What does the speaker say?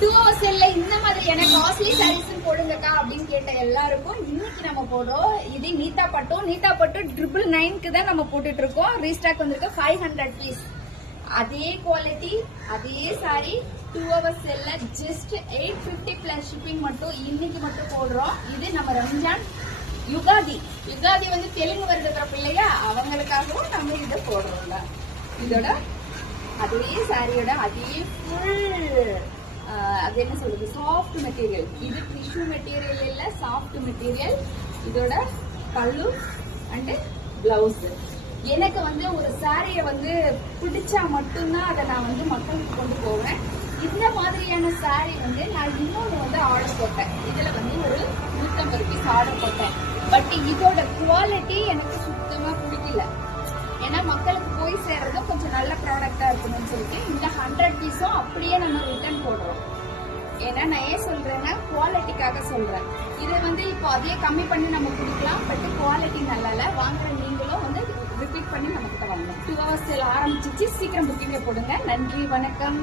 2 hours செல்ல இந்த மாதிரியான காஸ்ட்லி சாரீஸ் போடுங்கக்கா அப்படின்னு கேட்ட எல்லாருக்கும் இன்னைக்கு நம்ம போடுறோம். இது நீட்டா பட்டும் 999க்கு தான் நம்ம போட்டுட்டு இருக்கோம். ரீஸ்டாக் வந்திருக்கு 500 பீஸ். அதே குவாலிட்டி அதே சாரி 2 hours செல்ல ஜஸ்ட் 850 பிளஸ் ஷிப்பிங் மட்டும் இன்னைக்கு மட்டும் போடுறோம். இது நம்ம ரம்ஜான் யுகாதி வந்து தெலுங்கு வருடத்துல இல்லையா, அவங்களுக்காகவும் நம்ம இதை போடுறோம். இதோட அதே சாரியோட அதே ஃபுல் அது என்ன சொல்றது சாஃப்ட் மெட்டீரியல். இது டிஷ்யூ மெட்டீரியல் இல்ல, சாஃப்ட் மெட்டீரியல். இதோட பல்லு அண்ட் பிளவுஸ். எனக்கு வந்து ஒரு சாரிய வந்து பிடிச்சா மட்டும்தான் அதை நான் வந்து மக்களுக்கு கொண்டு போவேன். இந்த மாதிரியான சாரி வந்து நான் இன்னொன்று வந்து ஆர்டர் போட்டேன். இதுல வந்து ஒரு 150 பீஸ் ஆர்டர் போட்டேன். பட் இதோட குவாலிட்டி எனக்கு சுத்தமா பிடிக்கல. ஏன்னா மக்களுக்கு போய் சேர்றது கொஞ்சம் நல்ல ப்ராடக்டா இருக்கணும்னு சொல்லிட்டு இந்த 100 பீஸும் அப்படியே நம்ம ரிட்டர்ன் போடுறோம். ஏன்னா நான் ஏன் சொல்றேன்னா குவாலிட்டிக்காக சொல்றேன். இதை வந்து இப்போ அதே கம்மி பண்ணி நம்ம கொடுக்கலாம். பட் குவாலிட்டி நல்லா இல்ல. வாங்குற நீங்களும் வந்து ரிப்பீட் பண்ணி நம்ம கிட்ட வாங்கணும். 2 hours ஆரம்பிச்சிச்சு. சீக்கிரம் புக்கிங்க போடுங்க. நன்றி, வணக்கம்.